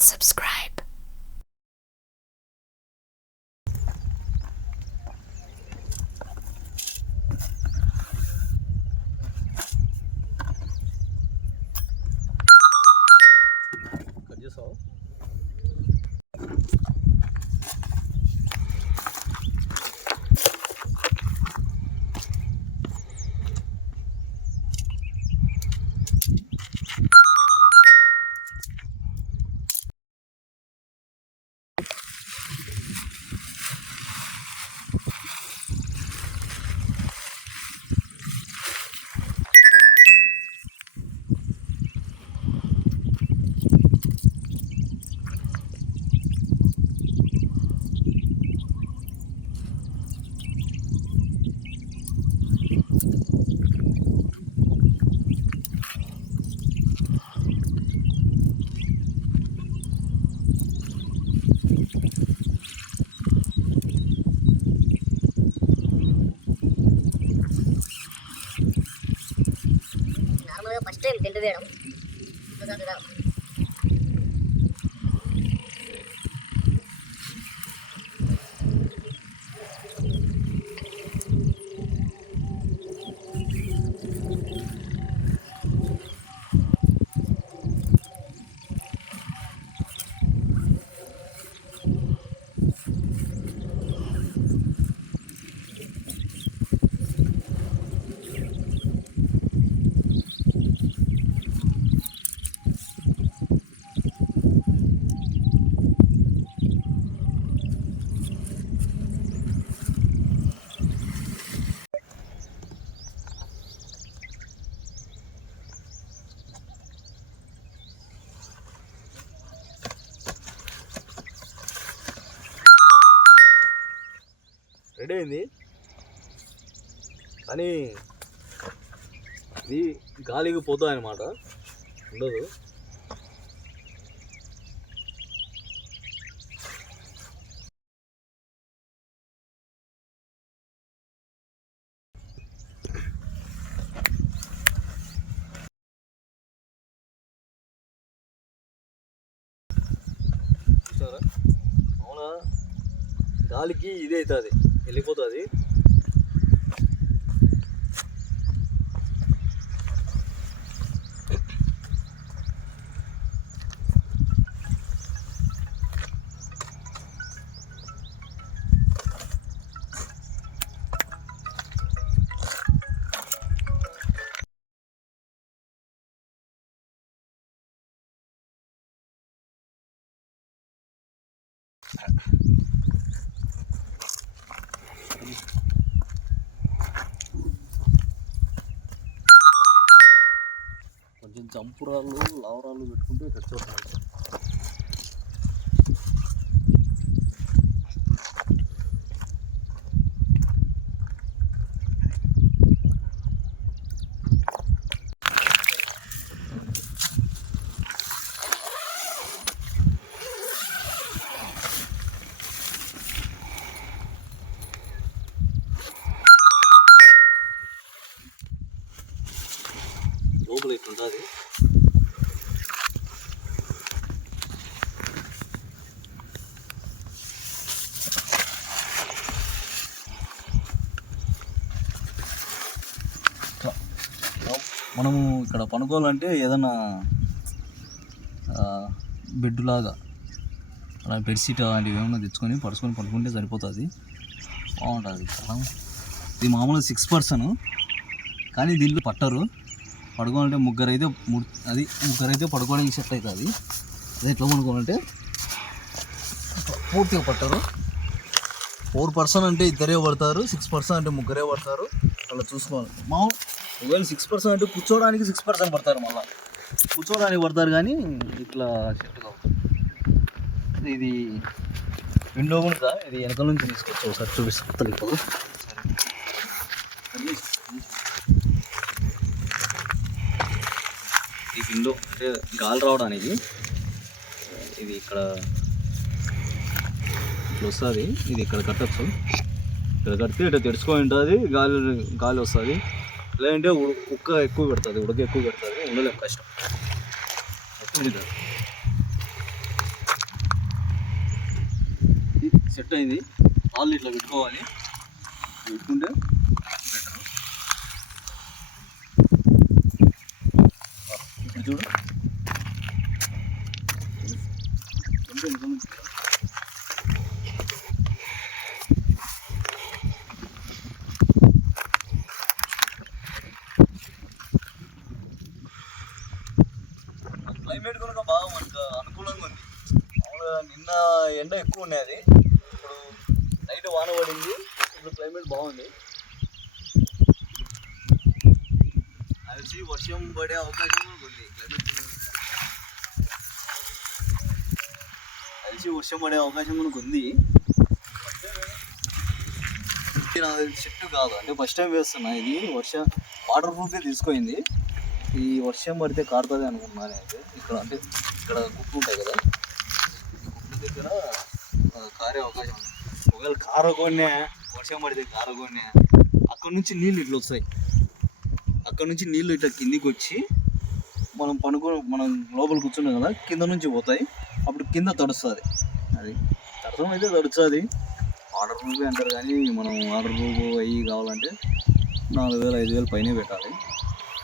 and subscribe. First time తింటు వేయడం ready అయింది. కానీ ఇది గాలికి పోతుంది అన్నమాట, ఉండదు. చూసారా, అవునా, గాలికి ఇది అవుతుంది, వెళ్ళిపోతుంది. కొంచెం జంపురాళ్ళు లావరాళ్ళు పెట్టుకుంటే తెచ్చుకోవాలి. లోపల ఇట్లుంటుంది. మనము ఇక్కడ పనుకోవాలంటే ఏదన్నా బెడ్ లాగా అలా బెడ్షీట్ అలాంటివి ఏమైనా తెచ్చుకొని పడుకుంటే సరిపోతుంది, బాగుంటుంది. ఇది మామూలుగా 6 person, కానీ దీంట్లో పట్టరు. పడుకోవాలంటే ముగ్గురైతే పడుకోవడానికి సెట్ అవుతుంది. అదే ఎట్లా పడుకోవాలంటే పూర్తిగా పట్టరు. 4 person అంటే ఇద్దరే పడతారు, 6 person అంటే ముగ్గురే పడతారు. అలా చూసుకోవాలి. ఒకవేళ 6 person అంటే కూర్చోడానికి 6 person పడతారు, మళ్ళీ కూర్చోడానికి పడతారు, కానీ ఇట్లా సెట్ కావు. ఇది విండో కూడా ఇది వెనకాల నుంచి తీసుకోవచ్చు. ఒకసారి చూపిస్తాను ఇప్పుడు. ఈ విండో అంటే గాలి రావడానికి ఇది ఇక్కడ ఇట్లా వస్తుంది. ఇది ఇక్కడ కట్టచ్చు. ఇక్కడ కడితే ఇట్లా తెరుచుకొని ఉంటుంది, గాలి వస్తుంది. లేదంటే ఉడక ఎక్కువ పెడుతుంది, ఉండలేము, కష్టం. సెట్ అయింది. వాళ్ళు ఇట్లా పెట్టుకోవాలి, పెట్టుకుంటే బెటర్. ఇప్పుడు చూడు క్లైమేట్ కనుక బాగా మనకు అనుకూలంగా ఉంది. మామూలుగా నిన్న ఎండ ఎక్కువ ఉన్నది, ఇప్పుడు నైట్ వాన పడింది, ఇప్పుడు క్లైమేట్ బాగుంది. కలిసి వర్షం పడే అవకాశం ఉంది. కలిసి వర్షం పడే అవకాశం మనకు ఉంది. చెట్టు కాదు అంటే ఫస్ట్ టైం వేస్తున్నా. ఇది వాటర్ ప్రూఫే తీసుకుంది. ఈ వర్షం పడితే కారుతుంది అనుకున్నాను అయితే. ఇక్కడ అంటే ఇక్కడ గుట్లు ఉంటాయి కదా, గుట్ల దగ్గర కారే అవకాశం ఉంది. ఒకవేళ కారకొన్నే వర్షం పడితే కారకొన్నే అక్కడ నుంచి నీళ్ళు ఇట్లా వస్తాయి. అక్కడ నుంచి నీళ్ళు ఇట్లా కిందికి వచ్చి మనం లోపల కూర్చున్నాం కదా, కింద నుంచి పోతాయి. అప్పుడు కింద తడుస్తుంది. అది తడసం అయితే తడుస్తుంది. వాటర్ ప్రూఫే అంటారు కానీ మనం వాటర్ ప్రూఫ్ అవి కావాలంటే 4000 5000 పైనే పెట్టాలి.